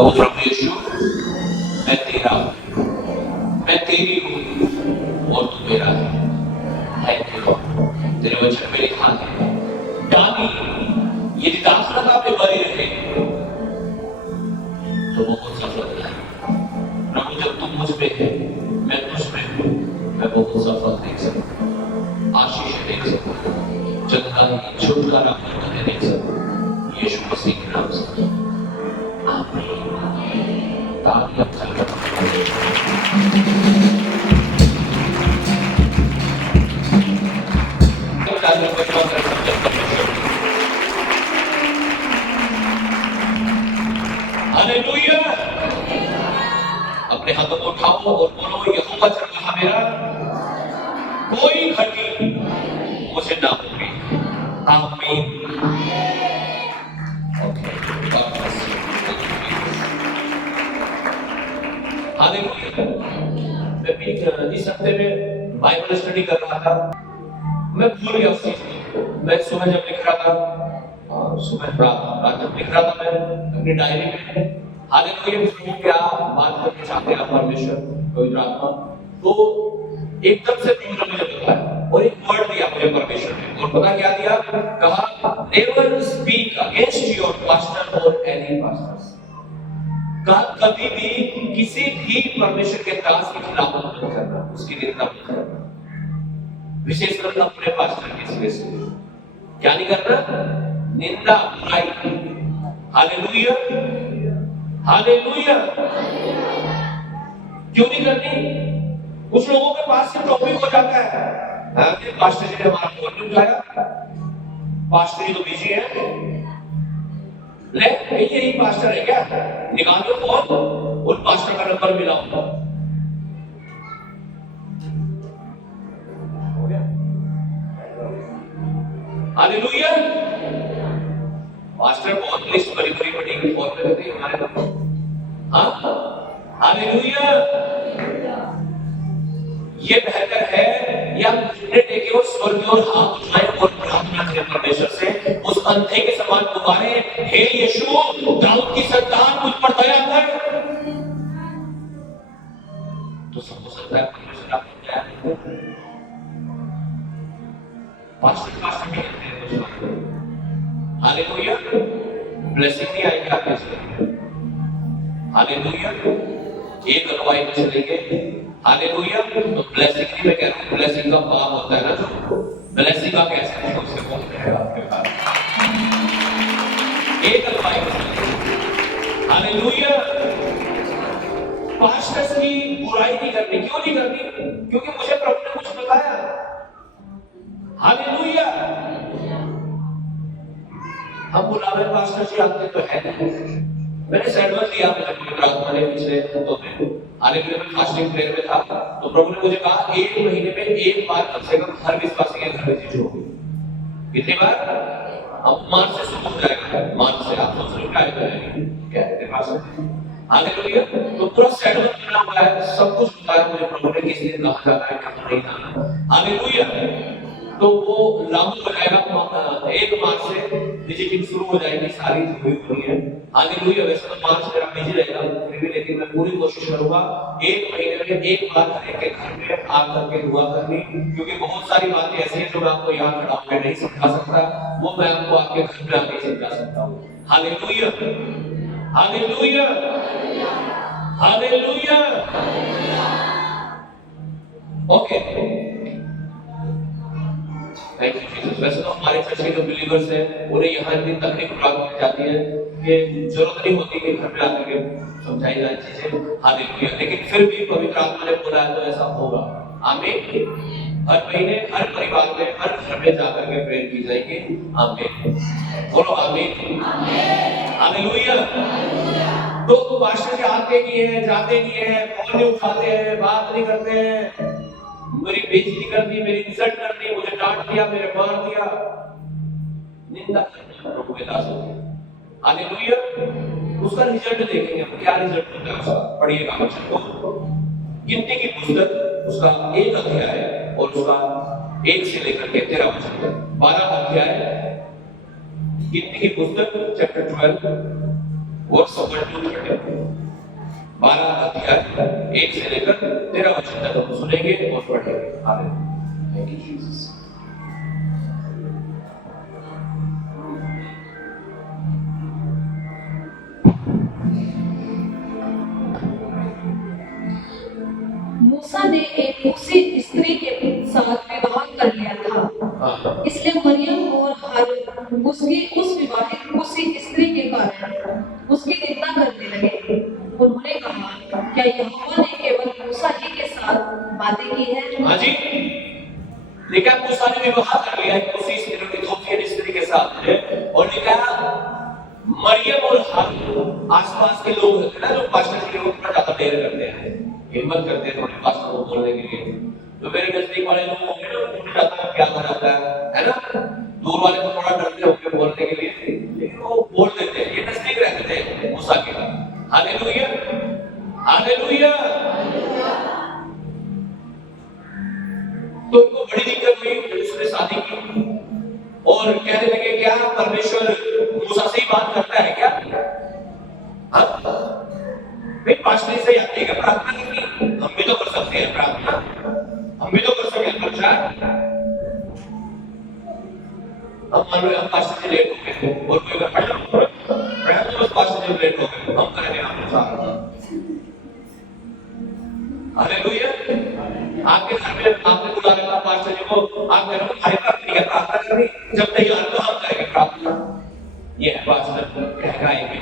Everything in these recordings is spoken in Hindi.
ओ प्रभु यीशु, मैं तेरा हूँ, मैं तेरी हूँ और तू मेरा है। Thank you Lord. तेरे वचन में लिखा है, डाली यदि दाखलता में बनी रहे तो बहुत सफल है। प्रभु जब तुम मुझ में है, मैं तुझ में हूँ, मैं बहुत सफल देख सकूँ, आशीष देख सकूँ, चंगाई, छुटकारा देख सकूँ, यीशु मसीह के नाम से। आमीन। तालियां बजाकर हालेलुया। अपने हाथों को उठाओ और बोलो, यहोवा जब कहा मेरा कोई घटी मुझे ना होगी। आमीन। हालेलुया। मैं इस हफ्ते में बाइबल स्टडी कर रहा था, मैं भूल गया उस चीज को। मैं सुबह जब लिख रहा था, सुबह रात जब लिख रहा था मैं अपनी डायरी में, हालेलुया, प्रभु क्या बात करना चाहते हैं परमेश्वर पवित्र आत्मा, तो एकदम से प्रभु ने मुझे बताया और एक वर्ड दिया मुझे परमेश्वर ने। और पता क्या दिया? कहा, never speak against your pastor और एनी पास्टर्स। कभी भी किसी भी परमेश्वर के दास के खिलाफ मत करना, उसकी निंदा मत करना, विशेषकर अपने पास्टर के सिरे से। क्या नहीं करना? निंदा, बुराई। Hallelujah, hallelujah. क्यों नहीं करनी? कुछ लोगों के पास से टॉपिक हो जाता है, पास्टर जी ने हमारा फोन नहीं उठाया, पास्टर जी तो बिजी है, ले यही पास्टर है क्या? निकाल दो फोन, उन पास्टर का नंबर मिलाओ। हालेलुया। पास्टर बहुत लिस्ट बड़ी बड़ी बड़ी फोन पे रहते हैं हमारे पास। हाँ, हालेलुया। ये बेहतर है या घुटने टेके और स्वर्ग और हाथ उठाए और प्रार्थना करें परमेश्वर से, उस अंधे के समान पुकारे, हे यीशु, दाऊद की संतान, मुझ पर दया कर। तो सब हो सकता है परमेश्वर आपको दया करे। पास्टर भी कहते हैं कुछ बात। हालेलुया। ब्लेसिंग नहीं आएगी आपके जीवन में। हालेलुया। एक अगुवाई में चलेंगे, हालेलुया, तो ब्लेसिंग नहीं, मैं कह रहा हूँ ब्लेसिंग का पाप होता है ना, जो ब्लेसिंग का कैसे है उससे कौन कहेगा आपके पास। एक अगुवाई में चलेंगे, हालेलुया। पास्टर्स की बुराई नहीं करनी। क्यों नहीं करनी? क्योंकि मुझे प्रभु ने कुछ बताया। हालेलुया। हम बुलावे पास्टर जी आते तो है नहीं। मैंने सेडवर दिया मुझे पवित्र आत्मा ने पिछले हफ्तों में, हालेलुया, मैं फास्टिंग प्रेयर में था, तो प्रभु ने मुझे कहा एक महीने में एक बार कम से कम हर विश्वासी के घर में चीज होगी। कितनी बार? अब मार्च से शुरू हो जाएगा, मार्च से आप सोच रहे क्या है पास्टर। हालेलुया। तो पूरा सेडवर बना हुआ है, सब कुछ बताया मुझे प्रभु ने, किस दिन कहाँ जाना है, कहाँ नहीं जाना। हालेलुया। तो वो लागू हो जाएगा 1 मार्च से, विजिटिंग शुरू हो जाएगी, सारी हुई हुई है। हालेलुया। वैसे तो मार्च मेरा बिजी रहेगा फिर भी, लेकिन मैं पूरी कोशिश करूंगा 1 महीने में एक बार हर एक के घर में आकर के दुआ करनी, क्योंकि बहुत सारी बातें ऐसी हैं जो मैं आपको यहाँ खड़ा होकर नहीं समझा सकता, वो मैं आपको आपके घर में आके समझा सकता हूँ। Hallelujah, hallelujah, hallelujah. Okay, thank you Jesus. वैसे तो हमारे चर्च के जो बिलीवर्स हैं उन्हें यहाँ इतनी तकलीफ प्राप्त की जाती है कि जरूरत नहीं होती कि घर में आकर के समझाई जाए चीजें। हालेलुया। लेकिन फिर भी पवित्र आत्मा ने बोला है तो ऐसा होगा। आमीन। हर महीने हर परिवार में हर घर में जाकर के प्रेयर की जाएगी। आमीन। बोलो आमीन। हालेलुया। तो पास्टर जी आते नहीं है, जाते नहीं है, फोन नहीं उठाते हैं, बात नहीं करते हैं, मेरी बेइज्जती कर दी, मेरी इज्जत कर दी, मुझे डांट दिया, मेरे मार दिया, निंदा करना प्रभु के दासों की। हालेलुया। उसका रिजल्ट देखेंगे हम, क्या रिजल्ट होता है उसका। पढ़िएगा वचन को, गिनती की पुस्तक उसका 1 अध्याय और उसका 1 से लेकर के 13 वचन, 12 अध्याय गिनती की पुस्तक चैप्टर 12 वर्स 1-30 12 अध्याय 1 से लेकर 13 वचन तक हम सुनेंगे और पढ़ेंगे। आमीन। Thank you Jesus. मूसा ने एक उसी स्त्री के साथ विवाह कर लिया था, इसलिए मरियम और हारून उसकी उस विवाहित उसी स्त्री के कारण उसकी निंदा करने लगे। उन्होंने कहा, क्या यहोवा ने केवल मूसा ही के साथ बातें की हैं? हाँ जी, लिखा मूसा ने विवाह कर लिया है उसी इथोपियन स्त्री के साथ है, और लिखा मरियम और हारून आसपास के लोग होते हैं ना, जो पास्टर के लोग पर ज्यादा देर करते हैं, हिम्मत करते हैं थोड़े पास्टर को बोलने के लिए। तो मेरे नजदीक वाले लोग होंगे ना, उनको ज्यादा क्या हो जाता है ना, दूर वाले को थोड़ा डरते होंगे बोलने के लिए, लेकिन वो बोल देते हैं। ये नजदीक रहते थे मूसा के। Hallelujah, hallelujah. तो उनको बड़ी दिक्कत हुई जब उसने शादी की, और कहने लगे क्या परमेश्वर मूसा से ही बात करता है क्या? पास्टर से यात्री का प्रार्थना करनी, हम भी तो कर सकते हैं प्रार्थना, हम भी तो कर सकते हैं प्रचार। अब मान लो हम पास्टर से लेट हो गए और कोई तो बस पास्टर से लेट हो गए, हम करेंगे आपके साथ। हालेलुया। आपके घर में आपने बुला रखा पास्टर जी को, आप घर में प्रार्थना करनी, जब तैयार तो हम करेंगे प्रार्थना। ये है पास्टर कह रहा है कि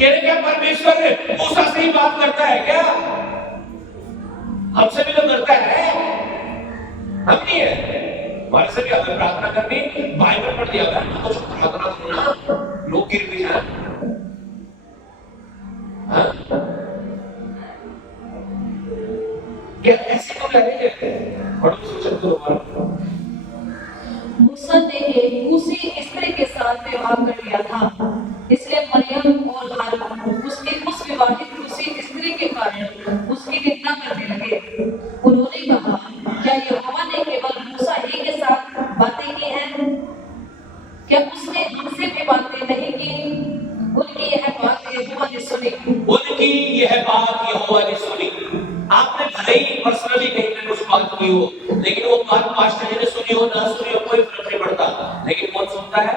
क्या परमेश्वर मूसा से ही बात करता है क्या? हमसे भी तो करता है, हम नहीं है? हमारे से भी अगर प्रार्थना करनी, बाइबल पढ़ दिया अगर तो प्रार्थना करना, लोग गिर भी जाए। क्या ऐसे तो लगेंगे? और सोचो तो मूसा ने एक उसी स्त्री के साथ विवाह कर लिया था, इसलिए मरियम और हारून उसकी उस विवाहित उसी स्त्री के कारण उसकी निंदा करने लगे। उन्होंने कहा, क्या यहोवा ने केवल मूसा ही के साथ बातें की हैं? क्या उसने हमसे भी बातें नहीं की? उनकी यह बात यहोवा ने सुनी। उनकी यह बात यहोवा ने सुनी। आपने भले ही पर्सनली कहीं पे कुछ बात की हो, लेकिन वो बात पास्टर जी ने सुनी हो ना सुनी हो कोई फर्क नहीं पड़ता, लेकिन कौन सुनता है?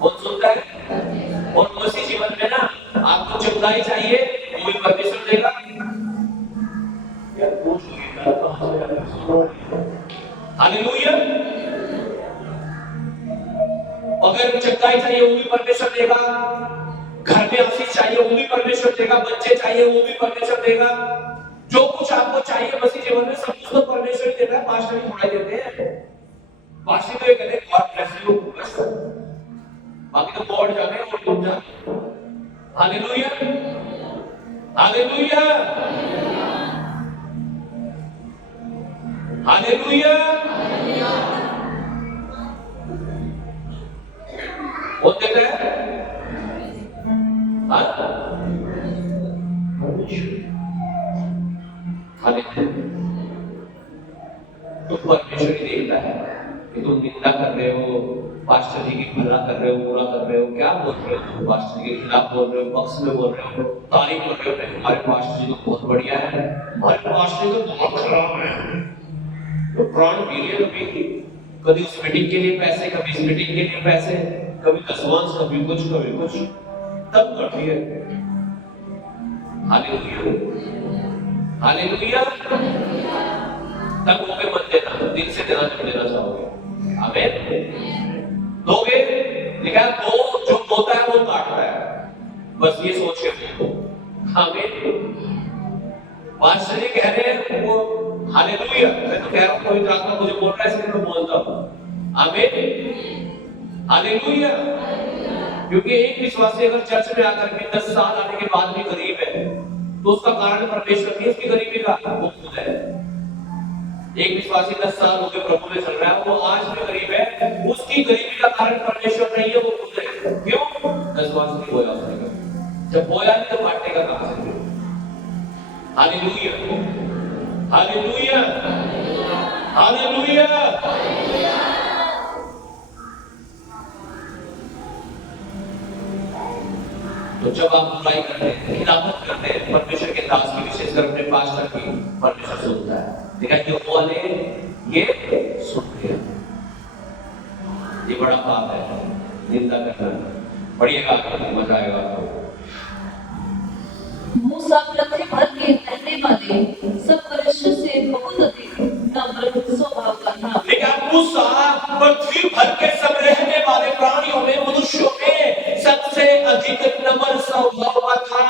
कौन सुनता है? और मसीह जीवन में ना आपको चंगाई चाहिए, वो भी परमेश्वर देगा। हालेलुया। अगर चंगाई चाहिए वो भी परमेश्वर देगा, घर में आशीष चाहिए वो भी परमेश्वर देगा, बच्चे चाहिए वो भी परमेश्वर देगा। जो कुछ आपको चाहिए मसीह जीवन में सब कुछ तो परमेश्वर ही देता है, पास्टर ही थोड़ा देते हैं। पास्टर तो ये कहते हैं गॉड ब्लेस यू, बस बाकी तो गॉड जाने और तुम जाने। Hallelujah, hallelujah, hallelujah. वो देता है तो परमेश्वर ही देखता है कि तुम निंदा कर रहे हो, पास्टर जी की भला कर रहे हो, बुरा कर रहे हो, क्या बोल रहे हो, तुम पास्टर जी के खिलाफ बोल रहे हो, पक्ष में बोल रहे हो, तारीफ कर रहे हो, हमारे पास्टर जी तो बहुत बढ़िया है, हमारे पास्टर जी तो बहुत खराब है। तो प्राण पीरियड कभी उस मीटिंग के लिए पैसे, कभी इस मीटिंग के लिए पैसे, कभी दसवांश, कभी कुछ तब करती है। Hallelujah, hallelujah. तब वो पे मत देना, दिल से देना जब देना चाहोगे। आमीन। दोगे, लिखा दो, जो बोता है वो काटता है, बस ये सोच के दो। आमीन। पास्टर जी कह रहे हैं वो, हालेलुया। मैं तो कह रहा हूँ पवित्र आत्मा मुझे बोल रहा है इसलिए मैं बोलता हूँ। आमीन, हालेलुया। क्योंकि एक विश्वासी अगर चर्च में आकर के 10 साल आने के बाद भी गरीब है, तो उसका कारण परमेश्वर नहीं, उसकी गरीबी का वो खुद है। एक विश्वासी 10 साल हो गए प्रभु में चल रहा है, वो आज भी गरीब है, उसकी गरीबी का कारण परमेश्वर नहीं है, वो खुद है। क्यों? 10 वर्ष नहीं बोया उसने, जब बोया नहीं तो काटने का कहां से? Hallelujah, hallelujah, hallelujah. तो जब आप बुराई करते हैं, खिलाफत करते हैं परमेश्वर के दास की, विशेषकर अपने पास्टर की, परमेश्वर सुनता है। देखा कि वो वाले ये सुन लिया, ये बड़ा पाप है निंदा करना। पढ़िएगा, मजा आएगा आपको। मूसा पृथ्वी भर के रहने वाले सब मनुष्य से बहुत अधिक नम्र स्वभाव का था। लेकिन मूसा पृथ्वी भर के सब रहने वाले प्राणियों में, मनुष्यों में सबसे अधिक नम्र स्वभाव का था।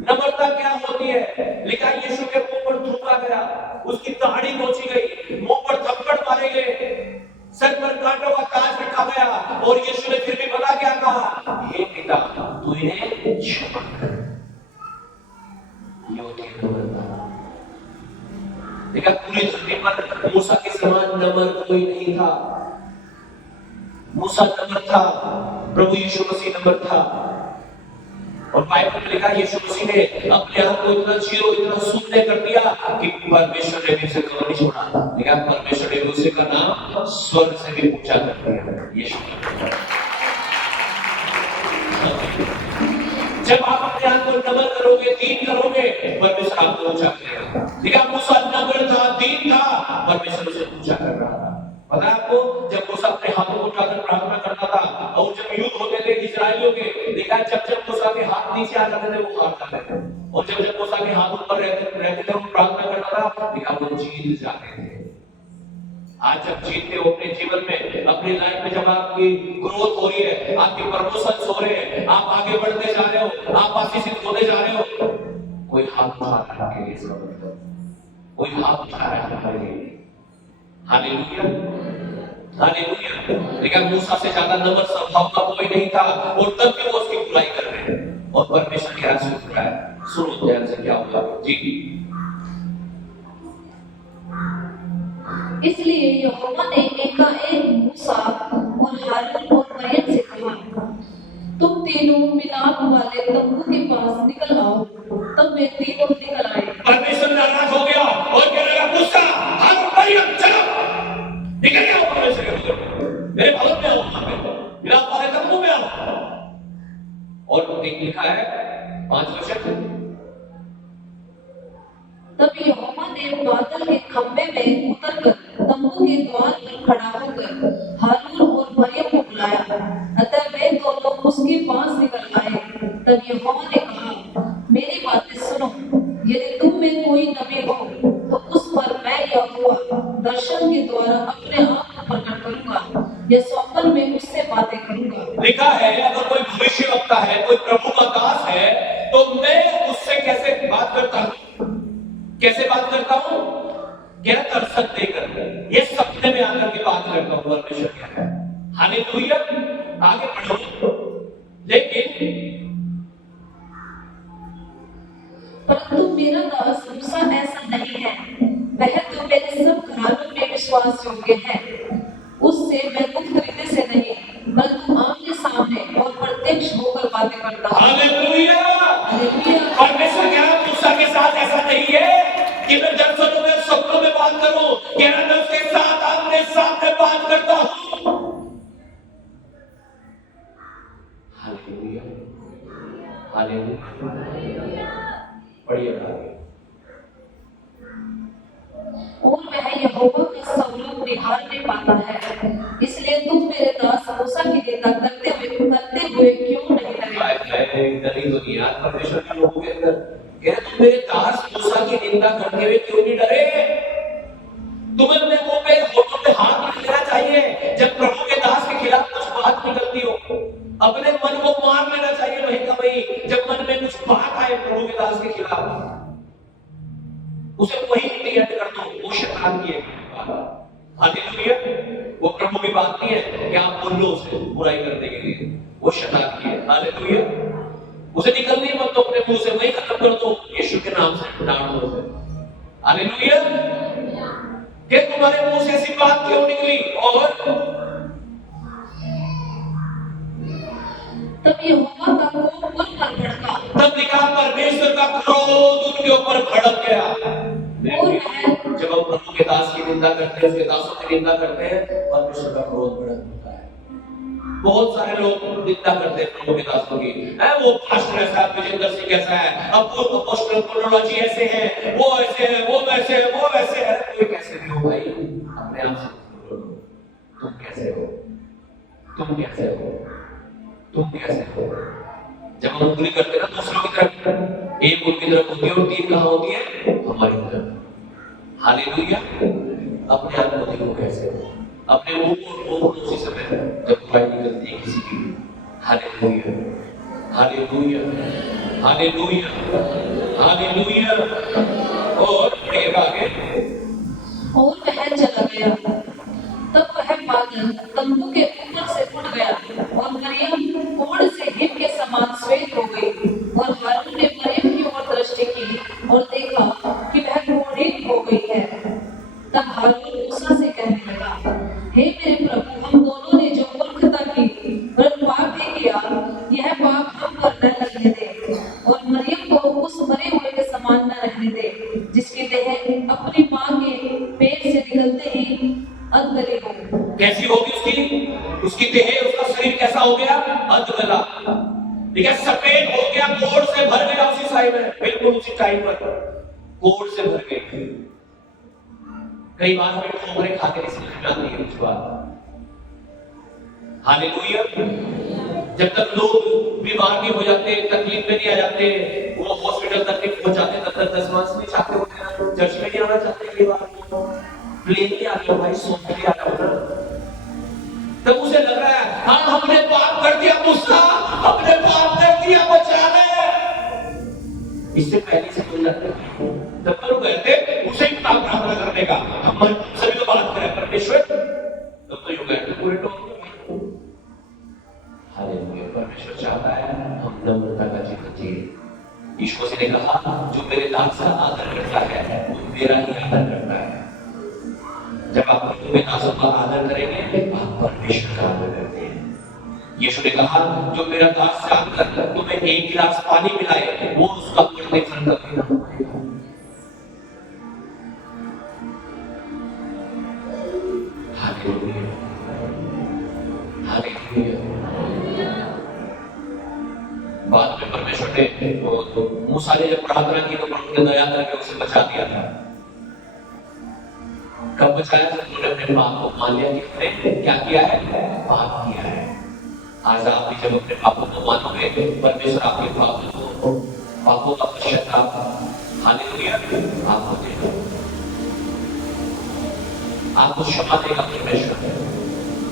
नम्रता क्या होती है? लिखा यीशु के मुंह पर थूका गया, उसकी दाढ़ी नोची गई, मुंह पर थप्पड़ मारे गए, सर पर कांटों का ताज रखा गया, और यीशु ने फिर भी पता क्या कहा? हे पिता, तू इन्हें क्षमा कर। ये होती है नम्रता। देखा, पूरी धरती पर मूसा के समान नम्र कोई नहीं था। मूसा नम्र था, प्रभु यीशु मसीह नम्र था। और बाइबल में लिखा यीशु मसीह ने अपने आप को इतना जीरो, इतना शून्य कर दिया कि परमेश्वर ने भी उसे कभी नहीं छोड़ा। लेकिन परमेश्वर ने उसे का नाम स्वर्ग से भी ऊंचा कर दिया। यीशु जब आप अपने आप को नम्र करोगे, दीन करोगे, परमेश्वर आपको ऊंचा करेगा। देखा, मूसा नम्र था, दीन था, परमेश्वर उसे ऊंचा कर रहा था। पता है आपको, जब मूसा अपने हाथों को उठाकर प्रार्थना करता था, और जब युद्ध होते थे इस्राएलियों के, देखा जब मूसा के हाथ नीचे आ जाते थे वो हार जाते थे, और जब मूसा के हाथ ऊपर रहते थे वो प्रार्थना करता था, देखा वो जीत जाते थे। आज जब जीतते हो अपने जीवन में, अपनी लाइफ में, जब आपकी ग्रोथ हो रही है, आपके प्रमोशन हो रहे हैं, आप आगे बढ़ते जा रहे हो, आप आशीषित होते जा रहे हो, कोई हाथ उठा रहा है इसका मतलब, कोई हाथ उठा रहा है हमारे लिए। Hallelujah, hallelujah. लेकिन मूसा से ज्यादा नम्र स्वभाव का कोई नहीं था, और तब भी वो उसकी बुराई कर रहे हैं, और परमेश्वर क्या सुन रहा है? सुनो ध्यान से क्या होगा जी। इसलिए यहोवा ने एकाएक मूसा और हारून और मरियम से कहा, तुम तीनों मिलाप वाले तंबू के पास निकल आओ। तब वे तीनों निकल आए। परमेश्वर नाराज हो गया और कहने लगा, मूसा, हारून, मरियम, चलो निकल जाओ परमेश्वर के भवन, मेरे भवन में आओ, मिलाप वाले तंबू में आओ। और लिखा है 5 वचन, तब यहोवा ने बादल के खंभे में उतरकर तंबू के द्वार पर खड़ा होकर हारून और मरियम को बुलाया। अतः वे दोनों उसके पास निकल आए। तब यहोवा ने कहा, मेरी बातें सुनो, यदि तुम में कोई नबी हो तो उस पर मैं यहोवा दर्शन के द्वारा अपने आप को प्रकट करूंगा, या स्वप्न में उससे बातें करूंगा। लिखा है, अगर कोई भविष्यवक्ता है, कोई प्रभु का दास है, तो मैं उससे कैसे बात करता हूं? कैसे बात करता हूं? क्या दर्शन देकर, ये सपने में आकर के बात करता हूं। परमेश्वर क्या है? हालेलुया। आगे बढ़ो। लेकिन परंतु मेरा दास मूसा ऐसा नहीं है, वह तो मेरे सब घरानों में विश्वास योग्य है। उससे मैं गुप्त रीति से नहीं, बल्कि आमने सामने और प्रत्यक्ष होकर बातें करता हूं। हालेलुया। परमेश्वर क्या मूसा के साथ ऐसा नहीं है कि मैं दर्शनों में, सपनों में बात करूं, क्या मैं उसके साथ आमने सामने बात करता हूं। Hallelujah, hallelujah. बढ़िया। और वह यहोवा का स्वरूप निहार नहीं पाता है। इसलिए तुम मेरे दास मूसा की निंदा करते हुए क्यों नहीं डरे? डरी तो नहीं यार, परमेश्वर के लोगों के अंदर तुम मेरे दास मूसा की निंदा करते हुए क्यों नहीं डरे? तुम्हें अपने मुंह पे, होठों पे हाथ रख लेना चाहिए जब प्रभु के दास के खिलाफ कुछ बात निकलती हो। अपने मन को मार लेना चाहिए वहीं का वहीं, जब मन में कुछ बात आए प्रभु के दास के खिलाफ, उसे वही क्लियर कर दो। वो शैतान की एक बात। हालेलुया। वो प्रभु की बात नहीं है कि आप बोलो उसे बुराई करने के लिए, वो शैतान की है। हालेलुया। उसे निकलने मत दो अपने मुंह से, वही खत्म कर दो यीशु के नाम से, डांट दो उसे। हालेलुया। कि तुम्हारे मुंह से ऐसी बात क्यों निकली? और तब यहोवा का कोप उन पर भड़का। तब लिखा, परमेश्वर का क्रोध उनके ऊपर भड़क गया। जब हम प्रभु के दास की निंदा करते हैं, उसके दासों की निंदा करते हैं, परमेश्वर का क्रोध भड़क होता है। बहुत सारे लोग निंदा करते हैं प्रभु के दासों की, है वो पास्टर ऐसा है, विजेंद्र सिंह कैसा है, अब वो अपोस्टल पोलोलॉजी ऐसे है, वो ऐसे है, वो वैसे है, वो वैसे है। कोई कैसे भी हो भाई, अपने आप से बोलो, तुम कैसे हो, तुम कैसे हो, तुम कैसे हो। जब हम उंगली करते हैं ना दूसरों की तरफ, एक उनकी तरफ होती है और तीन कहाँ होती है, हमारी तरफ। हालेलुया। अपने आप को देखो कैसे हो, अपने मुंह को उसी समय जब बुराई निकलती है किसी की। Hallelujah, hallelujah, hallelujah, hallelujah. और पढ़िएगा आगे। और वह चला गया। तब वह बादल तंबू के ऊपर से उड़ गया और मरियम कोढ़ से हिम के समान श्वेत हो गई। और हारून ने मरियम की ओर दृष्टि की और देखा कि वह कोढ़ीन हो गई है। तब हारून मूसा से कहने लगा, हे मेरे प्रभु, हम दोनों ने जो मूर्खता की और पाप भी किया, यह पाप हम पर न लगने दे और मरियम को उस मरे हुए के समान न रहने दे, जिसकी देह अपनी माँ के पेट से निकलते ही अधगली हो। कैसी होगी उसकी देह, उसका शरीर कैसा हो गया, अधगला। ठीक है, सफेद हो गया, कोढ़ से भर गया उसी साई में, बिल्कुल उसी टाइम पर कोढ़ से भर गई। कई बार हमें ठोकरें खाते नहीं समझ में आती है कुछ बात। हालेलुया। जब तक लोग बीमार नहीं हो जाते, तकलीफ में नहीं आ जाते, वो हॉस्पिटल तक नहीं पहुंच जाते, तब तक 10 मास नहीं चाहते होते ना, चर्च में नहीं आना चाहते। कई बार प्लेन में आ गया भाई, सोच के आ जाओ। तब उसे लग रहा है हाँ हमने पाप कर दिया, मुस्ता हमने पाप कर दिया, बचा ले। इससे पहले से बोल जाते तब तो लोग कहते उसे ही काम प्रार्थना करने का, हम सभी तो बात करें परमेश्वर, तब तो यूं कहते पूरे टोक। हालेलुया। परमेश्वर चाहता है हम नम्रता का जीवन जिए। यीशु मसीह ने कहा जो मेरे दास का आदर करता है वो मेरा ही आदर करता है। जब आप अपने दासों का आदर करेंगे आप परमेश्वर का आदर करते हैं। यीशु ने कहा जो मेरा दास जानकर तुम्हें एक गिलास पानी पिलाए वो उसका पुण्य फल कभी ना पाएगा। Hallelujah, hallelujah. बाद में परमेश्वर ने मूसा ने जब प्रार्थना की तो प्रभु ने दया करके उसे बचा दिया था। कब बचाया? जब उन्होंने अपने पाप को मान लिया कि हमने क्या किया है, पाप किया है। आज आप भी जब अपने पापों को मानोगे परमेश्वर आपके पापों का पश्चाताप हालेलुया आपको देगा, आपको क्षमा देगा परमेश्वर,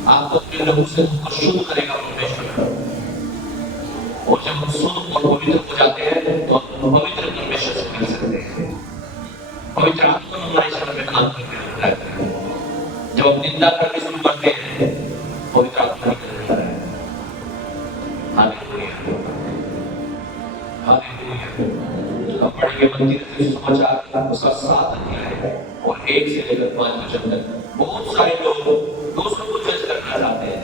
आपको अपने लहू से शुद्ध करेगा परमेश्वर। और जब हम शुद्ध और पवित्र हो जाते हैं तो हम पवित्र परमेश्वर से मिल सकते हैं। पवित्र आत्मा हमारे जीवन में काम करते रहता है। जब हम निंदा करके शुरू करते हैं पवित्र आत्मा निकल रहता है। Hallelujah, hallelujah. अब पढ़ेंगे मत्ती रचित सुसमाचार उसका 7 अध्याय और 1 से लेकर 5 वचन तक। बहुत सारे लोग दूसरों को जज करना चाहते हैं,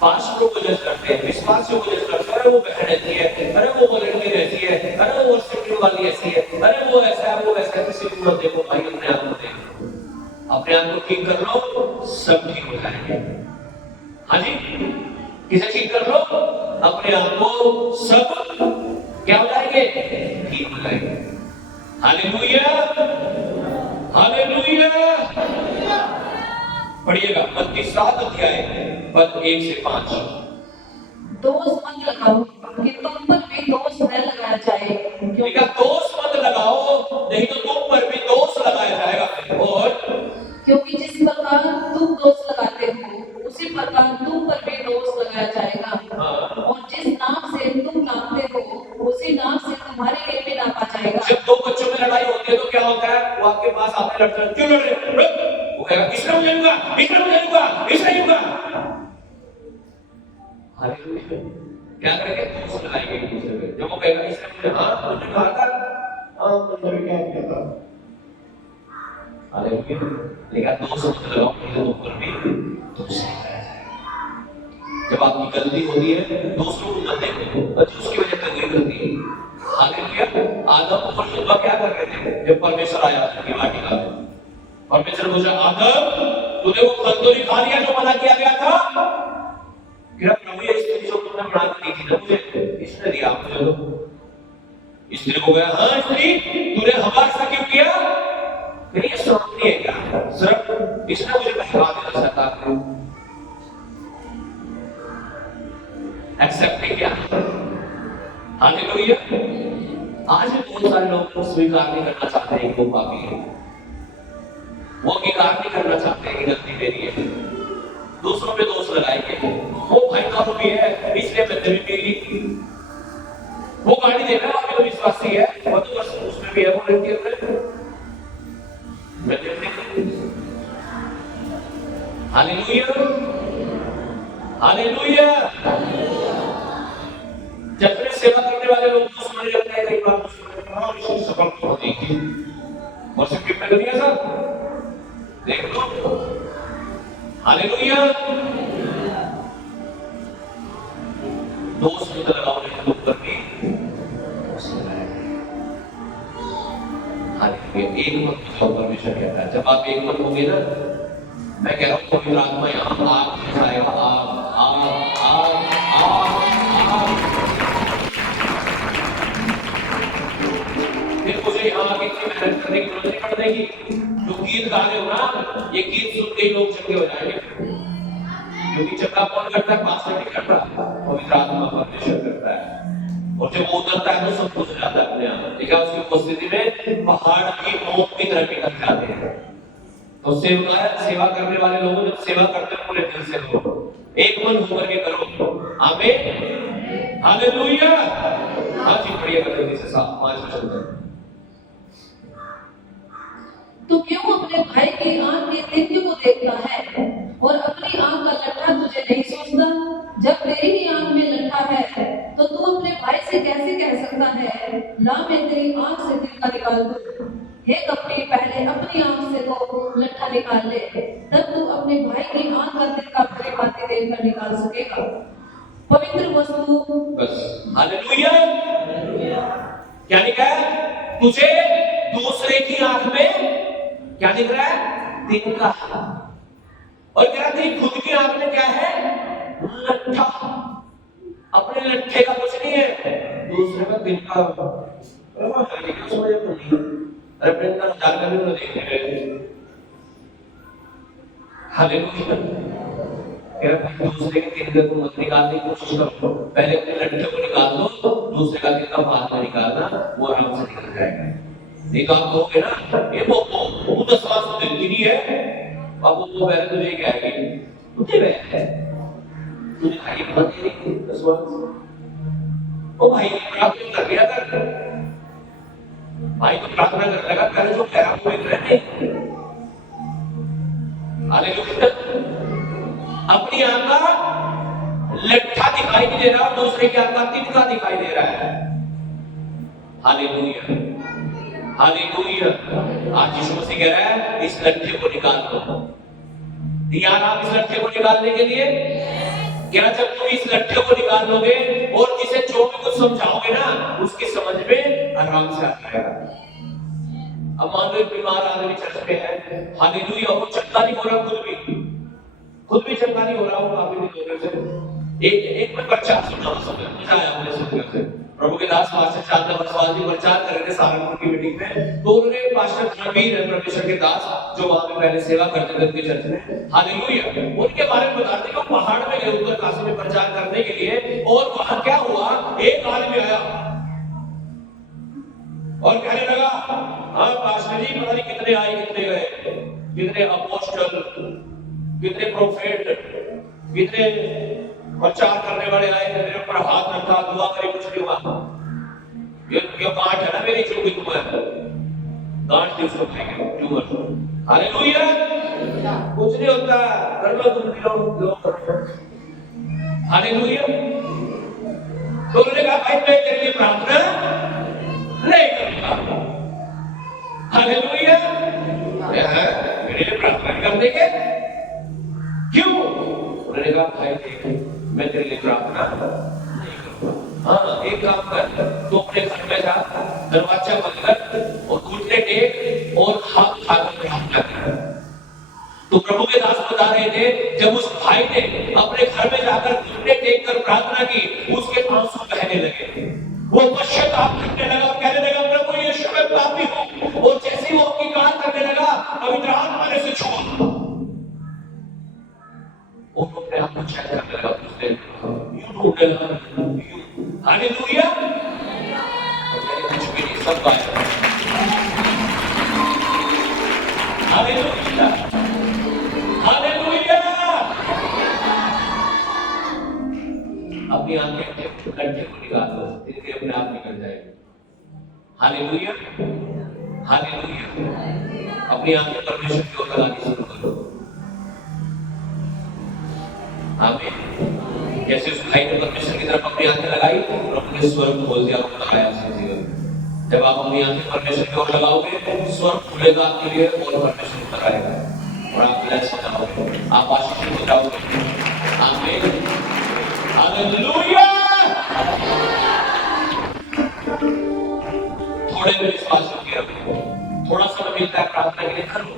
पास्टरों को जज करते हैं, विश्वासियों को जज करते हैं। अरे वो बहन ऐसी है, अरे वो वॉलंटियर ऐसी है, अरे वो वर्शिपिंग वाली ऐसी है, अरे वो ऐसा है, वो ऐसा है। किसी को मत देखो भाई, अपने आप को देखो, अपने आप को ठीक कर लो, सब ठीक हो जाएंगे। हाँ जी, किसे ठीक कर लो? अपने आप को, सब क्या हो जाएंगे, ठीक हो जाएंगे। Hallelujah, hallelujah. पढ़िएगा मत्ती 7 अध्याय पद 1 से 5। दोष मत लगाओ कि तुम पर भी दोष न लगाया जाए, क्योंकि दोष मत लगाओ नहीं तो तुम पर भी दोष लगाया जाएगा। और क्योंकि जिस प्रकार तुम दोष लगाते हो उसी प्रकार तुम पर भी दोष लगाया जाएगा। और जिस नाम से तुम नापते हो उसी नाम से तुम्हारे लिए भी नापा जाएगा। जब दो बच्चों में लड़ाई होती है तो क्या होता है? वो आपके पास आते लड़ते हैं, क्यों लड़ रहे? वो कहेगा इसने मुझे लूंगा, इसने मुझे लूंगा, इसने लूंगा। हालेलुया। क्या करेंगे? दोष लगाएंगे एक दूसरे पे। जब वो कहेगा इसने मुझे, हाँ मुझे कहा था, हाँ मुझे क्या किया था। हालेलुया। लेकिन दोष मत लगाओ नहीं तो तुम पर भी दोष लगाया जाएगा। जब आपकी गलती होती है दूसरों को मत देखो, बस उसकी वजह से तकलीफ होती है। हालेलुया। आदम और हव्वा क्या कर रहे थे जब परमेश्वर आया की वाटिका में? परमेश्वर बोला आदम तूने वो फल तो नहीं खा लिया जो मना किया गया था? क्या प्रभु ने बना के दी थी ना मुझे, इसने दिया मुझे। तो स्त्री को गया, हाँ स्त्री तूने हमारे साथ क्यों किया? नहीं ये श्रम नहीं है क्या? सिर्फ इसने मुझे बहका दिया शैतान ने। एक्सेप्ट किया। हालेलुया। आज भी बहुत सारे लोग को स्वीकार नहीं करना चाहते हैं कि वो पापी है, वो अंगीकार नहीं करना चाहते हैं कि गलती मेरी है, दूसरों पे दोष लगाएंगे। वो भाई का भी है इसलिए मैंने भी पी ली, वो गाड़ी दे रहा है अभी तो विश्वासी है, वो तो बस उसमें भी है, वो लड़की है मैंने। Hallelujah hallelujah. जब में सेवा करने वाले लोग दुश्मन लगते हैं, कई बार दुश्मन हाँ इसको सफल हो जाएगी और सिर्फ कितना कर दिया सर देख लो। हालेलुया। दोस्त तो लगाओ नहीं तो करनी। हालेलुया। एक मत तो परमेश्वर कहता है जब आप एक मत होंगे ना, मैं कह रहा हूँ पवित्र आत्मा यहाँ आप आएगा, आप फिर मुझे यहाँ आके इतनी मेहनत करने की जरूरत नहीं पड़ेगी। जो गीत गा रहे हो ना, ये गीत सुन के लोग चंगे हो जाएंगे, क्योंकि चंगा कौन करता है? पास्टर नहीं करता, पवित्र आत्मा परमेश्वर करता है। और जब वो उतरता है तो सब कुछ हो जाता है अपने आप। ठीक है, उसकी उपस्थिति में पहाड़ की मौत की तरह निकल जाते हैं। तो सेवा करने वाले लोग जब सेवा करते हैं पूरे दिल से करो, एक मन होकर के करो। आमीन हालेलुया। हाँ जी बढ़िया कर जल्दी से साफ 5 में चलते हैं। तो क्यों अपने भाई की आंख के तिनके को देखता है और अपनी आंख का लट्ठा तुझे नहीं सोचता? जब तेरी ही आंख में लट्ठा है तो तू अपने भाई से कैसे कह सकता है ला मैं तेरी आंख से तिनका निकाल दूं? हे कपटी, पहले अपनी आंख से तो लट्ठा निकाल ले, तब तू अपने भाई की आंख का तिनका भली भांति देखकर निकाल सकेगा। पवित्र वस्तु बस। हालेलुया। क्या लिखा है? तुझे दूसरे की आंख में क्या दिख रहा है? तिनका। और क्या तेरी खुद की आंख में क्या है? लट्ठा। अपने लट्ठे का कुछ नहीं है, दूसरे का तिनका। अरे प्रिंटर जानकर भी उन्हें देखने गए। हालेलुया। कह रहा दूसरे के तिनके को मत निकालने की कोशिश करो, पहले अपने लट्ठे को निकाल दो, दूसरे का तिनका बाद में निकालना, वो आराम से निकल जाएगा। नहीं तो आप कहोगे ना ये वो 10 मास तो दिल की नहीं है, अब वो पहले तुझे क्या कहेगी? तुझे वह है तुझे खाई मत नहीं 10 मास। ओ भाई प्रार्थना कर लिया कर, भाई तो प्रार्थना कर लगा कर जो कह रहा पूरे रहने। हालेलुया। अपनी आंख का लट्ठा दिखाई नहीं दे रहा, दूसरे की आंख का तिनका दिखाई दे रहा है। Hallelujah hallelujah. आज यीशु मसीह कह रहा है इस लट्ठे को निकाल दो। तैयार आप इस लट्ठे को निकालने के लिए? क्या जब तुम इस लट्ठे को निकाल लोगे और जिसे जो भी कुछ समझाओगे ना उसकी समझ में आराम से आ जाएगा। अब मान लो एक बीमार आदमी चर्च में है, हालेलुया, वो चंगा नहीं हो रहा, खुद भी चंगा नहीं हो रहा, वो काफी दिन हो गए। एक मैं प्रचार सुना, मजा आया मुझे सुनकर से। प्रभु के दास पास्टर चांदा बरसवाल जी प्रचार कर रहे थे सहारनपुर की मीटिंग में, तो उन्होंने पास्टर धर्मवीर है परमेश्वर के दास जो वहां पे पहले सेवा करते थे उनके चर्च में, हालेलुया, उनके बारे में बता रहे कि वो पहाड़ में गए उत्तर काशी में प्रचार करने के लिए। और वहां क्या हुआ, एक आदमी आया और कहने लगा हाँ पास्टर जी पता नहीं कितने आए कितने गए, कितने अपोस्टल, कितने प्रोफेट, कितने प्रचार करने वाले आए, मेरे ऊपर हाथ रखा, दुआ करी, कुछ नहीं हुआ। ये गांठ है ना मेरी, जो भी तुम्हें गांठ थी उसको खाएंगे ट्यूमर। हालेलुया। कुछ नहीं होता, कर लो तुम भी लोग करो। हालेलुया। तो उन्होंने कहा भाई मैं तेरे लिए प्रार्थना नहीं करूंगा। हालेलुया। मेरे लिए प्रार्थना कर देंगे? क्यों? उन्होंने कहा भाई देख मैं तेरे लिए प्रार्थना नहीं करूंगा। हाँ एक काम कर, तू अपने घर में जा, दरवाजा बंद कर और घुटने टेक और हाथ उठाकर प्रार्थना कर। तो प्रभु के दास बता रहे रहे थे, जब उस भाई ने अपने घर में जाकर घुटने टेक कर प्रार्थना की, उसके आंसू बहने लगे। वो पश्चाताप करने लगा और कहने लगा, प्रभु यीशु मैं पापी हूं। और जैसे ही वो अंगीकार करने लगा, पवित्र आत्मा ने उसे छुआ। वो अपने आप को चेक करने लगा, उसने यूं ढूंढने लगा, हालेलुया, कुछ भी नहीं, सब गायब। Hallelujah, hallelujah. अपनी आंखें लड़के को निकाल दो, धीरे अपने आप निकल जाएगी। Hallelujah, hallelujah. अपनी आंखें परमेश्वर की ओर लगानी शुरू करो। आमीन। जैसे उस भाई ने परमेश्वर की तरफ अपनी आंखें लगाई और अपने स्वर्ग खोल दिया, आया अपने जीवन में। जब आप अपनी आंखें परमेश्वर की ओर लगाओगे, स्वर्ग खुलेगा आपके लिए और परमेश्वर उतर आएगा और आप ब्लेस हो जाओगे, आप आशीषित हो जाओगे। आमीन, हालेलुया। थोड़े में विश्वास करके रखो, थोड़ा समय मिलता है प्रार्थना के लिए, कर लो।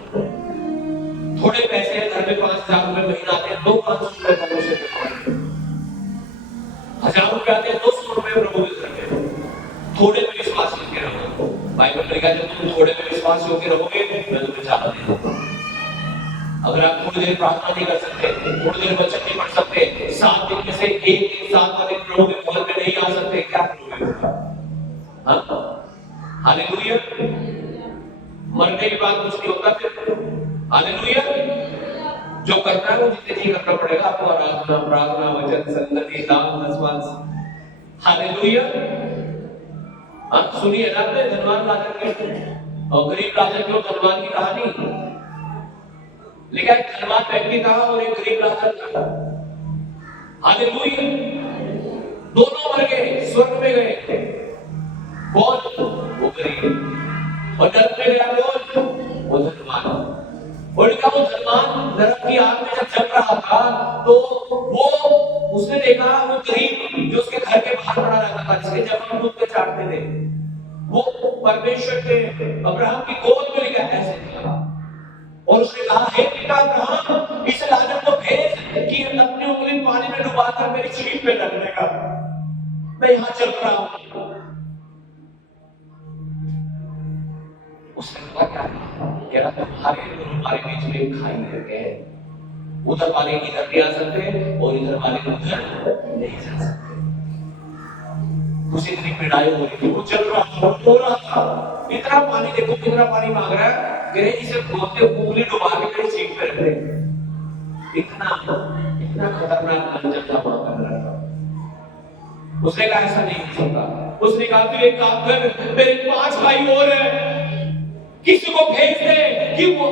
थोड़े पैसे हैं घर में, 5,000 रुपए महीना आते हैं, 200-500 रुपए परमेश्वर के पास, 1,000 रुपए आते हैं, 200 रुपए प्रभु के घर में। थोड़े में विश्वास करके रखो। बाइबल में लिखा है, जब तुम थोड़े में विश्वास करके रहोगे, मैं तुम्हें ज्यादा दे दूंगा। अगर आप थोड़ी देर प्रार्थना नहीं कर सकते, थोड़ी देर वचन नहीं पढ़ सकते, 7 दिन में से एक दिन 7 दिन प्रभु के भवन में नहीं आ सकते, क्या करोगे? हालेलुया। मरने के बाद कुछ नहीं होता फिर। हालेलुया। जो करना है वो जितने जी करना पड़ेगा आपको, आराधना, प्रार्थना, वचन, संगति, दान, दसवां। हालेलुया। आप सुनिए ना, अपने धनवान लाजर की और गरीब लाजर की और धनवान की कहानी। लिखा है, धनवान व्यक्ति था और एक गरीब लाजर था। हालेलुया। दोनों मर गए, स्वर्ग में गए। कौन? वो गरीब। और नरक में गया कौन? वो धनवान। और क्या वो धनवान नरक की आग में जब जल रहा था, तो वो उसने देखा वो गरीब जो उसके घर के बाहर पड़ा रहता था, जिसके जब हम दूध पे चाटते थे, वो परमेश्वर के अब्राहम की गोद में लेकर ऐसे था। और उसने कहा, हे पिता अब्राहम, इस लाजर को भेज कि अपनी उंगली पानी में डुबाकर मेरी छींक पे रखने का, मैं यहां चल रहा हूं। उसने कहा, क्या तुम्हारे और हमारे बीच में खाई है? उधर वाले इधर नहीं आ सकते और इधर वाले उधर नहीं जा सकते। उसे इतनी पिटाई हो रही थी, वो चल रहा था, रो रहा था, इतना पानी, देखो कितना पानी मांग रहा है, कि इसे बोलते उंगली डुबा के मेरी छींक पे रख दे। इतना खतरनाक मंजर था वहां पर। उसने कहा, ऐसा नहीं हो सकता। उसने कहा, तू एक काम कर, मेरे 5 भाई और हैं, किसी को भेज दे कि वो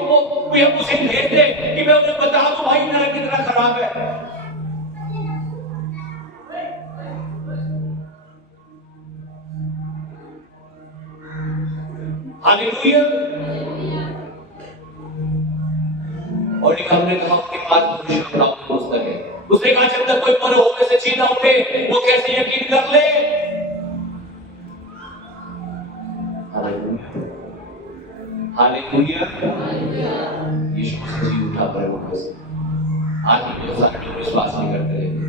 उसे भेज दे कि मैं उन्हें बता दूं भाई नरक कितना खराब है। हालेलुया। और हमने कहा उनके पास पुरुष का पुस्तक है। उसने कहा, जब तक कोई मरे होने से जी ना उठे, वो कैसे यकीन कर ले? हालेलुया। यीशु मसीह जी उठा मरे से। आज भी सारे लोग विश्वास नहीं करते रहते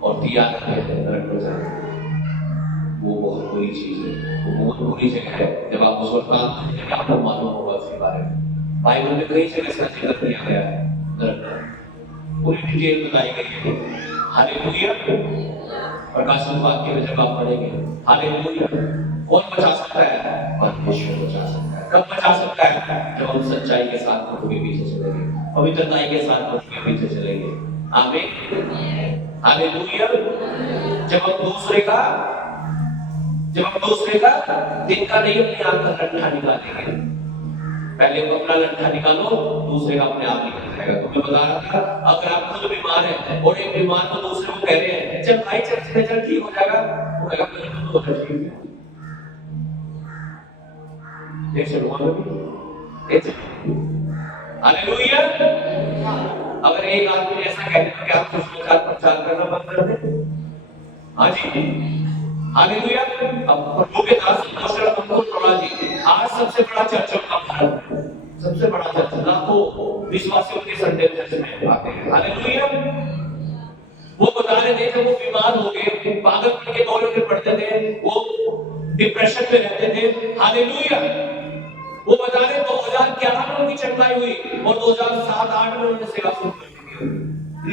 और दिया नरक में जाते। वो बहुत बुरी चीज है, वो बहुत बुरी जगह है। जब आप उस वक्त काम करेंगे, आपको मालूम होगा उसके बारे में। बाइबल में कई जगह इसका जिक्र किया गया है, नरक पूरी डिटेल बताई गई है। हालेलुया। प्रकाशन वाक्य में जब आप पढ़ेंगे, हालेलुया, कौन बचा सकता है? परमेश्वर बचा सकता है। कब बचा सकता है? जब हम सच्चाई के साथ प्रभु के पीछे चलेंगे, पवित्रताई के साथ प्रभु के पीछे चलेंगे। आमीन, हालेलुया। जब हम दूसरे का दिन का नहीं, अपनी आंख का लट्ठा निकालेंगे। पहले अपना लट्ठा निकालो, दूसरे का अपने आप निकल जाएगा। तो मैं बता रहा था, अगर आप खुद बीमार है और एक बीमार को दूसरे को कह रहे हैं, चल भाई चल ठीक हो जाएगा, वो कहेगा तो ठीक है। हालेलुया। अगर एक आदमी ने ऐसा कह दिया कि आप सुसमाचार प्रचार करना बंद कर दें, हाँ जी, हालेलुया। अब प्रभु के दास अंकुर जी, आज सबसे बड़ा चर्च का भारत है, सबसे बड़ा चर्च, लाखों विश्वासी उनके संडे चर्च में आते हैं। हालेलुया। वो बता रहे थे कि वो बीमार हो गए, पागलपन के दौरे में पड़ते थे, वो डिप्रेशन में रहते थे। हालेलुया। वो बता रहे 2011 में उनकी चंगाई हुई और 2007-8 में उन्होंने सेवा शुरू कर दी।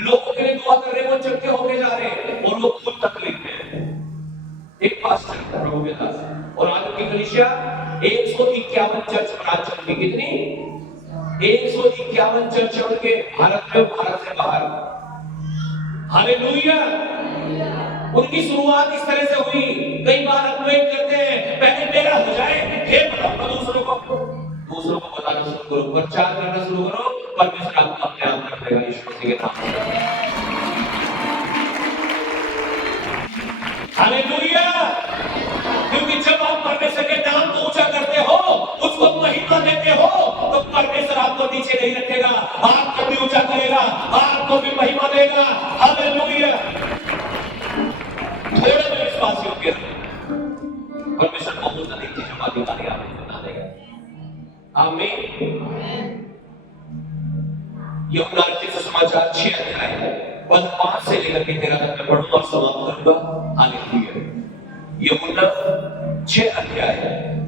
लोगों के लिए दुआ कर रहे, वो चंगे होके जा रहे हैं और वो खुद तकलीफ में। एक पास्टर प्रभु के दास और आज की कलीसिया 151 चर्च ब्रांच उनकी, कितनी? 151 चर्च उनके भारत में, भारत से बाहर। हालेलुया। उनकी शुरुआत इस तरह से हुई। कई बार हम वेट करते हैं पहले मेरा हो जाए, फिर बताओ दूसरों को बताना शुरू करो, प्रचार करना शुरू करो, परमेश्वर आपको अपने आप रख देगा यीशु मसीह के नाम से। हालेलुया। क्योंकि जब आप परमेश्वर के नाम को ऊंचा करते हो, उसको महिमा देते हो, तो परमेश्वर आपको नीचे नहीं रखेगा, आपको भी ऊंचा करेगा, आपको भी महिमा देगा। हालेलुया। थोड़े में विश्वासी होंगे, परमेश्वर बहुत अधिक चीजों का अधिकारी आपको बता देगा। आमीन। यूहन्ना रचित सुसमाचार 6 अध्याय पद 5 से लेकर के 13 तक मैं पढ़ूंगा और समाप्त करूंगा। हालेलुया। यूहन्ना 6 अध्याय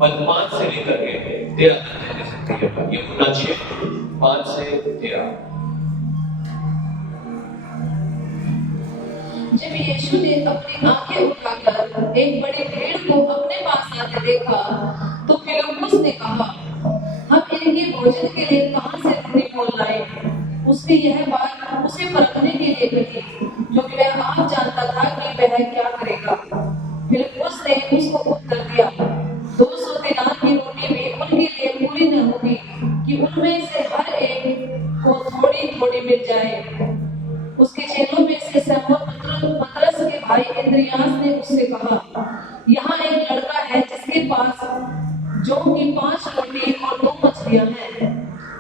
पद 5 से लेकर के 13 तक ले सकते हैं। यूहन्ना 6 5 से 13। जब यीशु ने अपनी आंखें उठाकर एक बड़ी भीड़ को अपने पास आते देखा, तो फिलिप्पुस ने कहा, हम इनके भोजन के लिए कहां से रोटी मोल लाए? उसने यह बात उसे परखने के लिए कही, क्योंकि वह आप जानता था कि वह क्या करेगा। फिलिप्पुस ने उसको उत्तर दिया, 200 दिनार की रोटी भी उनके लिए पूरी न होगी कि उनमें से हर एक को थोड़ी थोड़ी मिल जाए। उसके चेलों में से पतरस के भाई इंद्रियास ने उससे कहा, यहाँ एक लड़का है जिसके पास जौ की 5 रोटी और 2 मछलियां हैं,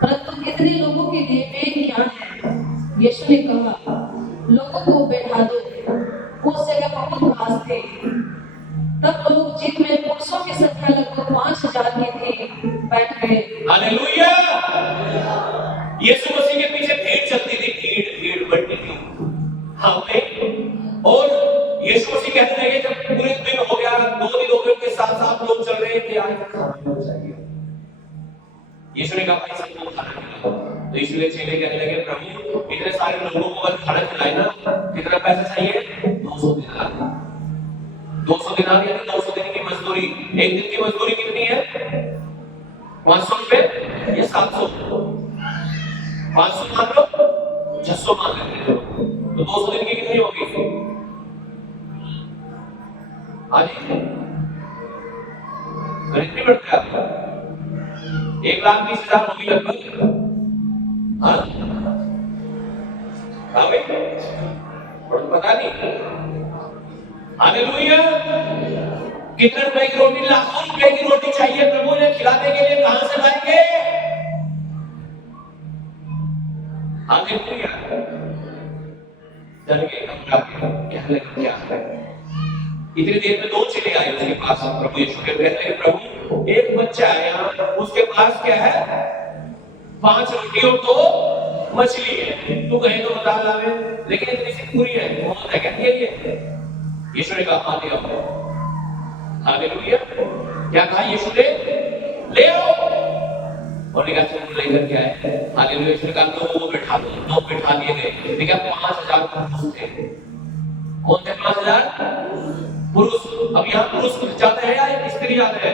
परंतु कितने लोगों के लिए वे क्या है? यीशु ने कहा, लोगों को बैठा दो। उस जगह बहुत घास थी। तब लोग, जिनमें पुरुषों की संख्या लगभग 5000 की थी, बैठ गए। हालेलुया। यीशु मसीह के पीछे भीड़ चलती थी, भीड़ बढ़ती थी। और यीशु मसीह कहते लगे, जब पूरे दिन हो गया, 2 दिन हो गए, उनके साथ लोग चल रहे थे, आज खाना चाहिए। यीशु ने कहा, भाई सबको खाना खिलाओ। तो इसलिए चेले कहने लगे, प्रभु इतने सारे लोगों को अगर खाना खिलाए ना, कितना पैसा चाहिए? 200 दिनार। 200 दिनार यानी 200 दिन की मजदूरी। एक दिन की मजदूरी कितनी है? 500 रुपए या 700? 500 मान लो, 600 मान लेते हो, तो 200 दिन की कितनी होगी? आज कितनी बढ़ते हैं आपका? 1,20,000 होगी लगभग। हाँ, पता नहीं। हालेलुया। कितने रुपए की रोटी? लाखों रुपए की रोटी चाहिए प्रभु ने खिलाने के लिए, कहां से लाएंगे? हालेलुया। जानिए क्या है? इतनी देर में 2 चेले आए उसके पास, प्रभु यीशु के कहते हैं, प्रभु एक बच्चा आया, उसके पास क्या है? 5 रोटी और 2 मछली है। तू कहे तो बता लावे, लेकिन इतनी सी पूरी है, बहुत है क्या ये? यीशु ने कहा, हाँ ले आओ। हालेलुया। क्या कहा यीशु ने? ले आओ। और निकाल से लेकर के आए। हालेलुया। यीशु ने कहा, लोगों को बैठा दो। लोग बैठा दिए गए। देखा 5000 पुरुष थे। कौन थे 5000? पुरुष। अब यहाँ पुरुष जाते हैं या स्त्री जाते हैं?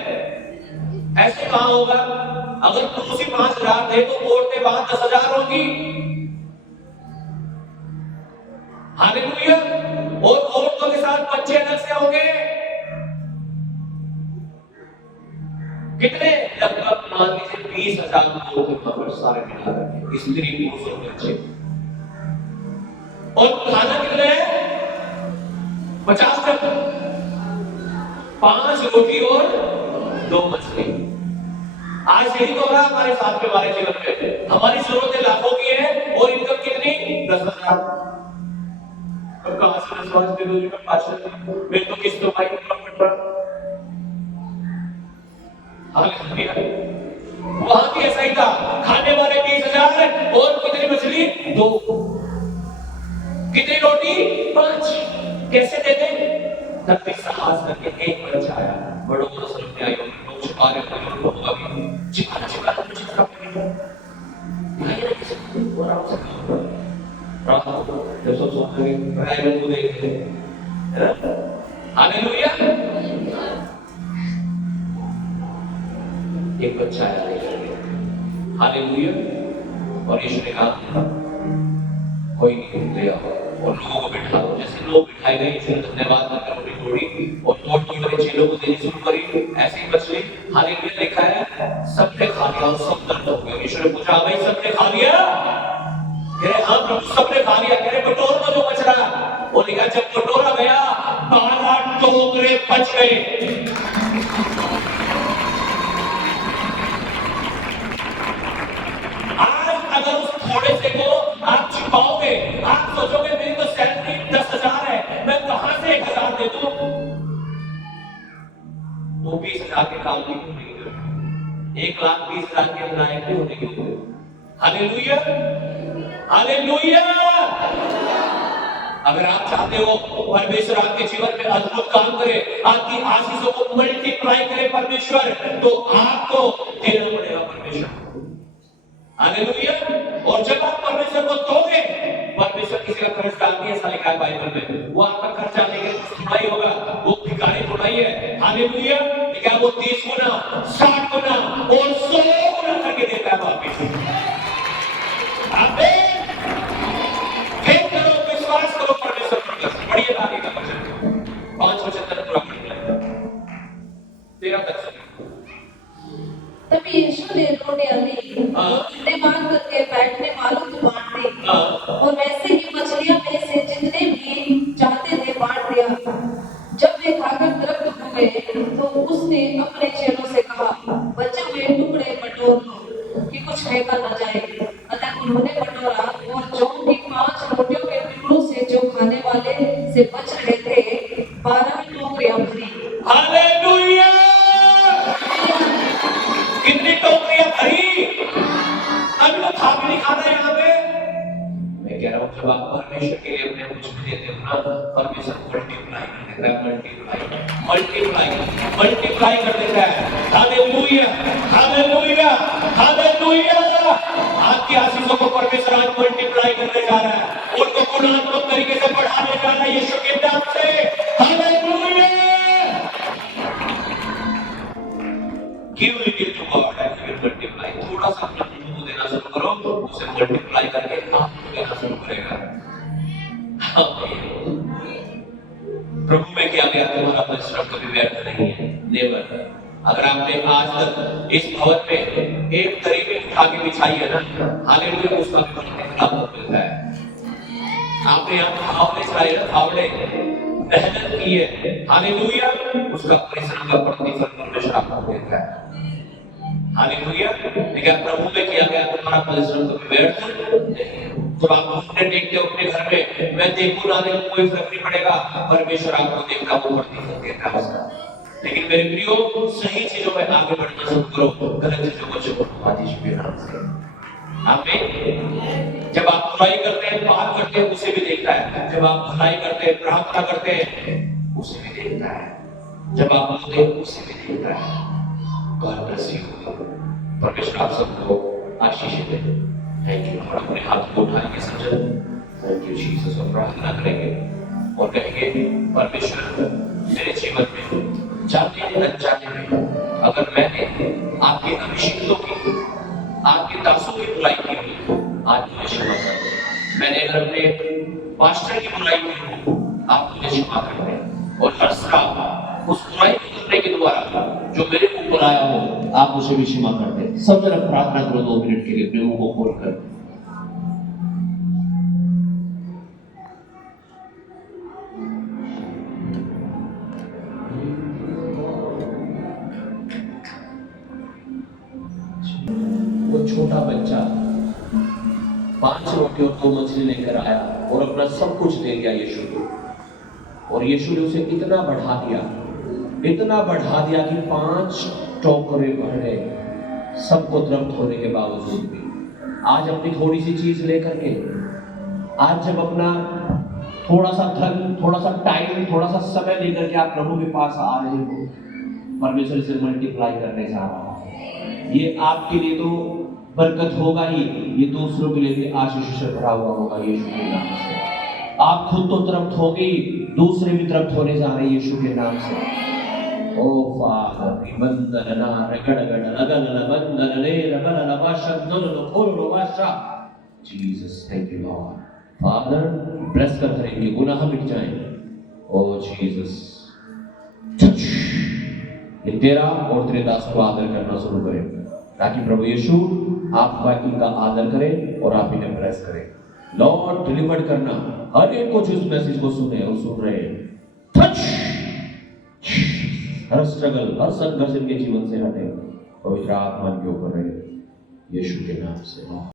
ऐसे कहां होगा? अगर पुरुष ही 5000 थे तो औरतें वहां 10,000 होगी। हालेलुया। और औरतों के साथ बच्चे अलग से होंगे। कितने? लगभग मान लीजिए 20,000 लोग वहां पर सारे मिला करके, स्त्री पुरुष और बच्चे। और खाना कितने है? 50 टन, 5 रोटी और 2 मछली। आज यही तो रहा हमारे साथ में, हमारे जीवन में। हमारी जरूरतें लाखों की है और इनकम कितनी? 10,000। अब कहां से विश्वास दे दो जी? मैं पाचन मैं तो किस तो भाई पड़ रहा। हालेलुया। वहां भी ऐसा ही था, खाने वाले 20,000 और कितनी मछली? 2। कितनी रोटी? 5। कैसे देते? तब भी साहस करके एक बच्चा आया, बड़ों को समझ में आई होगी, लोग छुपा रहे होंगे, लोग अभी चिपका मुझे इसका दिखाई नहीं किसी को, वो आराम से रात को जब सब सोते हैं प्राइवेट को देखते हैं, है ना? हालेलुया। एक बच्चा आया, हालेलुया। और यीशु ने कहा कोई नहीं, ले आओ और लोगों को बिठा दो। जैसे लोग बिठाए गए, यीशु ने धन्यवाद करके रोटी तोड़ी और तोड़ कर चेलों को देनी शुरू करी। ऐसे ही मछली, हालेलुया, लिखा है सबने खा लिया और सब दर्द हो गए। यीशु ने पूछा भाई सबने खा लिया? कह रहे हाँ प्रभु सबने खा लिया। कह रहे बटोर लो जो बच रहा। वो लिखा जब बटोरा गया 12 टोकरे बच गए। अगर उस थोड़े से को आप छिपाओगे, आप सोचोगे मेरी तो सैलरी 10,000 है, मैं कहां से 1,000 दे दूं? तो 20,000 के काम नहीं होंगे, 1,20,000 के लायक नहीं होंगे। Hallelujah, hallelujah. अगर आप चाहते हो परमेश्वर आपके जीवन में अद्भुत काम करे, आपकी आशीषों को मल्टीप्लाई करे परमेश्वर, तो आपको देना पड़ेगा परमेश्वर। हालेलुया। और जब आप परमेश्वर को दोगे, परमेश्वर किसी का कर्ज डालती है, ऐसा लिखा है बाइबल में, वो आपका कर्ज डालने के थोड़ा होगा, वो भिखारी थोड़ा ही है। हालेलुया। लेकिन वो 30 गुना, 60 गुना और 100 गुना करके देता है वापिस। आमीन। फेथ करो, विश्वास करो परमेश्वर पर। पढ़िए आगे का वचन, 5 वचन तक पूरा पढ़िए, 13 तक। तब यीशु ने रोटियां ली, धन्यवाद करके बैठने वालों को बांट दी, और वैसे ही मछलियां में से जितने भी चाहते थे बांट दिया। जब वे खाकर तृप्त हो गए, तो उसने अपने चेलों से कहा, बचे हुए टुकड़े बटोर लो कि कुछ फेंका न जाए। अतः उन्होंने बटोरा, और जौन की 5 रोटियों के टुकड़ों से जो खाने वाले से बच रहे थे, 12 टोकरियां भरी। हालेलुया। कितनी टोकरियां भरी? अभी तो खा भी नहीं खाता यहाँ पे। मैं कह रहा हूँ जब आप परमेश्वर के लिए अपने कुछ भी देते हो ना, परमेश्वर मल्टीप्लाई कर देता है, मल्टीप्लाई कर देता है। Hallelujah, hallelujah, hallelujah. आपकी आशीषों को परमेश्वर आज मल्टीप्लाई करने जा रहा है, उनको गुणात्मक तरीके से बढ़ाने जा रहा है यीशु के नाम से। Hallelujah. Give little to God and He will multiply. थोड़ा सा अपने प्रभु को देना शुरू करो, उसे मल्टीप्लाई करके आपको देना शुरू करेगा। प्रभु में क्या गया, तुम्हारा परिश्रम कभी व्यर्थ नहीं है, नेवर। अगर आपने आज तक इस भवन में एक तरी में उठा के बिछाई है ना, हालेलुया, उसका भी प्रतिफल आपको मिलता है। आपने यहाँ फावड़े चढ़ाए ना, फावड़े मेहनत की है, हालेलुया, उसका परिश्रम का प्रतिफल परमेश्वर आपको देता है। हालेलुया। लेकिन प्रभु में किया गया तुम्हारा परिश्रम कभी व्यर्थ नहीं। जब आप घुटने टेकते हो अपने घर में, मैं देखूं ना देखूं कोई फर्क नहीं पड़ेगा, परमेश्वर आपको देखता, वो प्रतिफल देता है उसका। लेकिन मेरे प्रियो, सही चीजों में आगे बढ़ना शुरू करो, गलत चीजों को छोड़ो आदेश के नाम से। आमीन। जब आप बुराई करते हैं, पाप करते हैं, उसे भी देखता है। जब आप भलाई करते हैं, प्रार्थना करते हैं, उसे भी देखता है। जब आप रोते हैं, उसे भी देखता है। God bless you. परमेश्वर आप सबको आशीष दे। Thank you. और अपने हाथ को उठाएंगे सज्जन, थैंक यू जीसस, और प्रार्थना करेंगे और कहेंगे, परमेश्वर मेरे जीवन में जाने अनजाने में अगर मैंने आपके अभिषिक्तों की, आपके दासों की बुराई की हो, आज मुझे क्षमा कर दो। मैंने अगर अपने पास्टर की बुराई की हो, आप मुझे क्षमा कर दें। और हर साल उस बुराई को करने के द्वारा जो मेरे ऊपर आया हो, आप मुझे भी क्षमा कर दें। सब जरा प्रार्थना करो 2 मिनट के लिए अपने मुंह को खोलकर। वो छोटा बच्चा 5 रोटी और 2 मछली लेकर आया और अपना सब कुछ दे दिया यीशु को, और यीशु ने उसे इतना बढ़ा दिया कि 5 टोकरे भर गए। सबको तृप्त होने के बावजूद भी आज अपनी थोड़ी सी चीज लेकर के, आज जब अपना थोड़ा सा धन, थोड़ा सा टाइम, थोड़ा सा समय लेकर के आप प्रभु के पास आ रहे हो, परमेश्वर इसे मल्टीप्लाई करने जा रहा है। ये आपके लिए तो बरकत होगा ही, ये दूसरों के लिए भी आशीष से भरा हुआ होगा यीशु के नाम से। आप खुद तो तृप्त होगे, दूसरे भी तृप्त होने जा रहे हैं यीशु के नाम से। ओ फादर, बंदना रगड़गड़ लगल बंदन ले रबल लबाशंदन लोकोल लोबाशा। Jesus, thank you Lord. Father, bless कर करेंगे, गुनाह मिट जाएं। ओ जीसस, टच ये तेरा और तेरे दास को आदर करना शुरू करें, ताकि प्रभु यीशु आप इनका आदर करें और आप इन्हें ब्लेस करें। लॉर्ड, डिलीवर करना हर एक को जो इस मैसेज को सुने और सुन रहे हैं। टच, हर स्ट्रगल, हर संघर्ष इनके जीवन से हटे, पवित्र आत्मा के ऊपर रहे यीशु के नाम से।